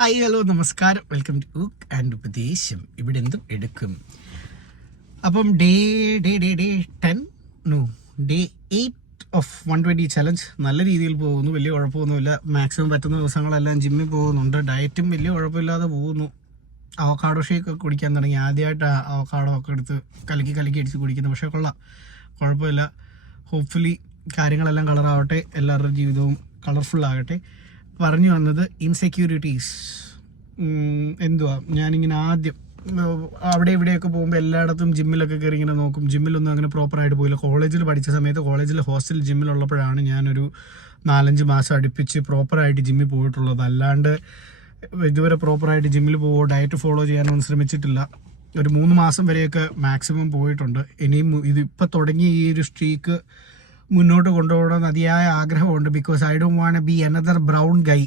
Hi hello നമസ്കാരം, welcome to ഊക്ക് and ഉപദേശം. ഇവിടെ എന്തും എടുക്കും. അപ്പം ഡേ 8 ഓഫ് 120 ചലഞ്ച് നല്ല രീതിയിൽ പോകുന്നു. വലിയ കുഴപ്പമൊന്നുമില്ല. മാക്സിമം പറ്റുന്ന ദിവസങ്ങളെല്ലാം ജിമ്മിൽ പോകുന്നുണ്ട്. ഡയറ്റും വലിയ കുഴപ്പമില്ലാതെ പോകുന്നു. അവക്കാഡോ ഷേക്ക് ഒക്കെ കുടിക്കാൻ തുടങ്ങി. ആദ്യമായിട്ട് അവക്കാഡോ ഒക്കെ എടുത്ത് കലക്കി അടിച്ച് കുടിക്കുന്നു. പക്ഷേ കുഴപ്പമില്ല. ഹോപ്പ്ഫുള്ളി കാര്യങ്ങളെല്ലാം കളറാവട്ടെ, എല്ലാവരുടെ ജീവിതവും കളർഫുള്ളാകട്ടെ. പറഞ്ഞു വന്നത് ഇൻസെക്യൂരിറ്റീസ്. എന്തുവാ, ഞാനിങ്ങനെ ആദ്യം അവിടെ ഇവിടെയൊക്കെ പോകുമ്പോൾ എല്ലായിടത്തും ജിമ്മിലൊക്കെ കയറി ഇങ്ങനെ നോക്കും. ജിമ്മിലൊന്നും അങ്ങനെ പ്രോപ്പറായിട്ട് പോയില്ല. കോളേജിൽ പഠിച്ച സമയത്ത് കോളേജിൽ ഹോസ്റ്റൽ ജിമ്മിലുള്ളപ്പോഴാണ് ഞാനൊരു 4-5 മാസം അടുപ്പിച്ച് പ്രോപ്പറായിട്ട് ജിമ്മിൽ പോയിട്ടുള്ളത്. അല്ലാണ്ട് ഇതുവരെ പ്രോപ്പറായിട്ട് ജിമ്മിൽ പോവോ ഡയറ്റ് ഫോളോ ചെയ്യാനൊന്നും ശ്രമിച്ചിട്ടില്ല. ഒരു 3 മാസം വരെയൊക്കെ മാക്സിമം പോയിട്ടുണ്ട്. ഇനിയും ഇതിപ്പോൾ തുടങ്ങിയ ഈ ഒരു സ്ട്രീക്ക് മുന്നോട്ട് കൊണ്ടുപോകണം അതിയായ ആഗ്രഹമുണ്ട്. Because I don't want be another brown guy.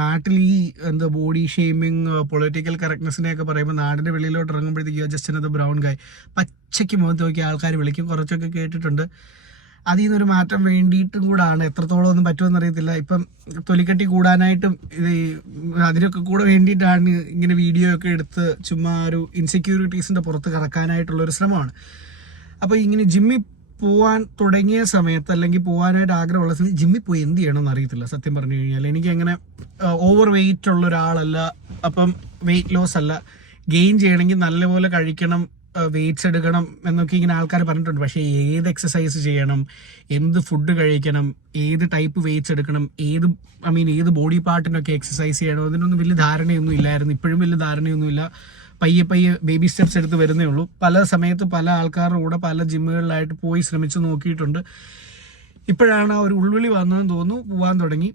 നാട്ടിൽ ഈ എന്താ ബോഡി ഷെയ്മിങ്, പൊളിറ്റിക്കൽ കറക്റ്റ്നെസ്സിനെയൊക്കെ പറയുമ്പോൾ നാടിൻ്റെ വെളിയിലോട്ട് ഇറങ്ങുമ്പോഴത്തേക്ക് ജസ്റ്റ് അനദർ ബ്രൗൺ ഗൈ. പച്ചയ്ക്ക് മുഖത്ത് നോക്കി ആൾക്കാർ വിളിക്കും. കുറച്ചൊക്കെ കേട്ടിട്ടുണ്ട്. അതിൽ നിന്നൊരു മാറ്റം വേണ്ടിയിട്ടും കൂടാണ്. എത്രത്തോളം ഒന്നും പറ്റുമെന്ന് അറിയത്തില്ല. ഇപ്പം തൊലിക്കട്ടി കൂടാനായിട്ടും അതിനൊക്കെ കൂടെ വേണ്ടിയിട്ടാണ് ഇങ്ങനെ വീഡിയോ ഒക്കെ എടുത്ത് ചുമ്മാ ഒരു ഇൻസെക്യൂരിറ്റീസിൻ്റെ പുറത്ത് കടക്കാനായിട്ടുള്ളൊരു ശ്രമമാണ്. അപ്പോൾ ഇങ്ങനെ ജിമ്മിൽ പോകാൻ തുടങ്ങിയ സമയത്ത്, അല്ലെങ്കിൽ പോകാനായിട്ട് ആഗ്രഹമുള്ള സമയത്ത് ജിമ്മിൽ പോയി എന്ത് ചെയ്യണമെന്ന് അറിയത്തില്ല. സത്യം പറഞ്ഞു കഴിഞ്ഞാൽ എനിക്കങ്ങനെ ഓവർ വെയിറ്റ് ഉള്ള ഒരാളല്ല. അപ്പം വെയിറ്റ് ലോസ് അല്ല. ഗെയിൻ ചെയ്യണമെങ്കിൽ നല്ലപോലെ കഴിക്കണം, വെയിറ്റ്സ് എടുക്കണം എന്നൊക്കെ ഇങ്ങനെ ആൾക്കാർ പറഞ്ഞിട്ടുണ്ട്. പക്ഷേ ഏത് എക്സസൈസ് ചെയ്യണം, എന്ത് ഫുഡ് കഴിക്കണം, ഏത് ടൈപ്പ് വെയിറ്റ്സ് എടുക്കണം, ഏത് ബോഡി പാർട്ടിനൊക്കെ എക്സസൈസ് ചെയ്യണം, അതിനൊന്നും വലിയ ധാരണയൊന്നും ഇല്ലായിരുന്നു. ഇപ്പോഴും വലിയ ധാരണയൊന്നുമില്ല. പയ്യെ ബേബി സ്റ്റെപ്സ് എടുത്ത് വരുന്നേ ഉള്ളൂ. പല സമയത്ത് പല ആൾക്കാരുടെ കൂടെ പല ജിമ്മുകളിലായിട്ട് പോയി ശ്രമിച്ച് നോക്കിയിട്ടുണ്ട്. ഇപ്പോഴാണ് ആ ഒരു ഉൾവിളി വന്നതെന്ന് തോന്നുന്നു. പോകാൻ തുടങ്ങി.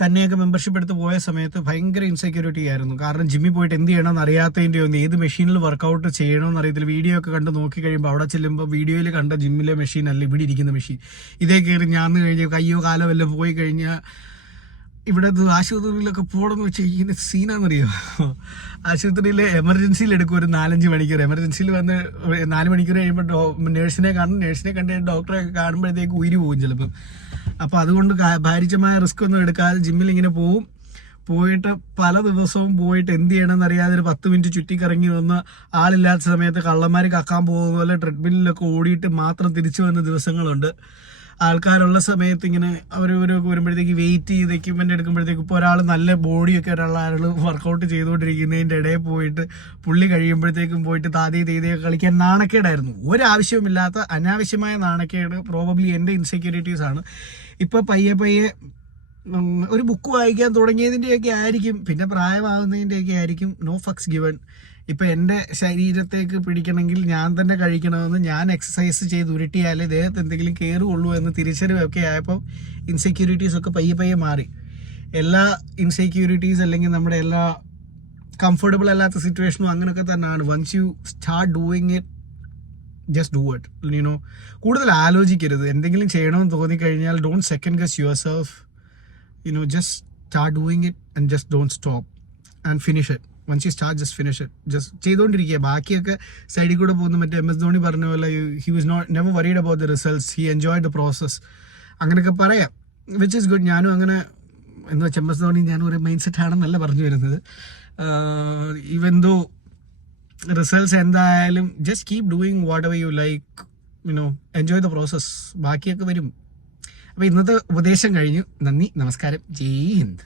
തന്നെയൊക്കെ മെമ്പർഷിപ്പ് എടുത്ത് പോയ സമയത്ത് ഭയങ്കര ഇൻസെക്യൂരിറ്റി ആയിരുന്നു. കാരണം ജിമ്മിൽ പോയിട്ട് എന്ത് ചെയ്യണമെന്ന് അറിയാത്തതിൻ്റെ ഒന്ന്, ഏത് മെഷീനിൽ വർക്കൗട്ട് ചെയ്യണമെന്ന് അറിയത്തില്ല. വീഡിയോ ഒക്കെ കണ്ട് നോക്കി കഴിയുമ്പോൾ അവിടെ ചെല്ലുമ്പോൾ വീഡിയോയിൽ കണ്ട ജിമ്മിലെ മെഷീൻ അല്ല ഇവിടെ ഇരിക്കുന്ന മെഷീൻ. ഇതേ കയറി ഞാൻ കഴിഞ്ഞ് കയ്യോ കാലോ വല്ലതും പോയി കഴിഞ്ഞാൽ ഇവിടെ ആശുപത്രിയിലൊക്കെ പോകണമെന്ന് വെച്ചാൽ ഇങ്ങനെ സീനാണെന്നറിയോ. ആശുപത്രിയിൽ എമർജൻസിയിൽ എടുക്കും ഒരു 4-5 മണിക്കൂർ. എമർജൻസിയിൽ വന്ന് 4 മണിക്കൂർ കഴിയുമ്പോൾ നേഴ്സിനെ കണ്ട് ഡോക്ടറെ കാണുമ്പോഴത്തേക്ക് ഉയിര് പോകും ചിലപ്പം. അപ്പോൾ അതുകൊണ്ട് ഭാരിച്ചമായ റിസ്ക് ഒന്നും എടുക്കാതെ ജിമ്മിൽ ഇങ്ങനെ പോയിട്ട് പല ദിവസവും പോയിട്ട് എന്ത് ചെയ്യണമെന്ന് അറിയാതെ ഒരു 10 മിനിറ്റ് ചുറ്റിക്കറങ്ങി വന്ന് ആളില്ലാത്ത സമയത്ത് കള്ളന്മാർ കക്കാൻ പോകുന്ന പോലെ ട്രെഡ്മില്ലൊക്കെ ഓടിയിട്ട് മാത്രം തിരിച്ചു വന്ന ദിവസങ്ങളുണ്ട്. ആൾക്കാരുള്ള സമയത്ത് ഇങ്ങനെ അവരൊക്കെ വരുമ്പോഴത്തേക്ക് വെയിറ്റ് ചെയ്ത് എക്യുപ്മെൻ്റ് എടുക്കുമ്പോഴത്തേക്ക് ഇപ്പോൾ ഒരാൾ നല്ല ബോഡിയൊക്കെ ഒരാൾ വർക്കൗട്ട് ചെയ്തുകൊണ്ടിരിക്കുന്നതിൻ്റെ ഇടയിൽ പോയിട്ട് പുള്ളി കഴിയുമ്പോഴത്തേക്കും പോയിട്ട് താതയൊക്കെ കളിക്കാൻ നാണക്കേടായിരുന്നു. ഒരാവശ്യവുമില്ലാത്ത അനാവശ്യമായ നാണക്കേട്. പ്രോബബ്ലി എൻ്റെ ഇൻസെക്യൂരിറ്റീസാണ്. ഇപ്പോൾ പയ്യെ ഒരു ബുക്ക് വായിക്കാൻ തുടങ്ങിയതിൻ്റെയൊക്കെ ആയിരിക്കും, പിന്നെ പ്രായമാകുന്നതിൻ്റെയൊക്കെ ആയിരിക്കും. No fucks given. ഇപ്പം എൻ്റെ ശരീരത്തേക്ക് പിടിക്കണമെങ്കിൽ ഞാൻ തന്നെ കഴിക്കണമെന്ന്, ഞാൻ എക്സസൈസ് ചെയ്ത് ഉരുട്ടിയാലേ ദേഹത്ത് എന്തെങ്കിലും കയറുള്ളൂ എന്ന് തിരിച്ചറിവൊക്കെ ആയപ്പോൾ ഇൻസെക്യൂരിറ്റീസൊക്കെ പയ്യെ മാറി. എല്ലാ ഇൻസെക്യൂരിറ്റീസ് അല്ലെങ്കിൽ നമ്മുടെ എല്ലാ കംഫർട്ടബിൾ അല്ലാത്ത സിറ്റുവേഷനും അങ്ങനെയൊക്കെ തന്നെയാണ്. Once you start doing it, just do it. കൂടുതൽ ആലോചിക്കരുത്. എന്തെങ്കിലും ചെയ്യണമെന്ന് തോന്നിക്കഴിഞ്ഞാൽ don't second guess yourself. just start doing it and just don't stop and finish it. Once you start, just finish it. Just ചെയ്തുകൊണ്ടിരിക്കുക. ബാക്കിയൊക്കെ സൈഡിൽ കൂടെ പോകുന്നു. മറ്റേ MS ധോണി പറഞ്ഞ പോലെ he was never worried about the results. He enjoyed the process. അങ്ങനെയൊക്കെ പറയാം, which is good. ഞാനും അങ്ങനെ എന്ന് വെച്ചാൽ MS ധോണി ഞാനും ഒരു മൈൻഡ് സെറ്റ് ആണെന്നല്ല പറഞ്ഞു വരുന്നത്. ഈവൻ ദോ റിസൾട്ട്സ് എന്തായാലും just keep doing whatever you like. Enjoy the process. ബാക്കിയൊക്കെ വരും. അപ്പോൾ ഇന്നത്തെ ഉപദേശം കഴിഞ്ഞു. നന്ദി, നമസ്കാരം, ജയ് ഹിന്ദ്.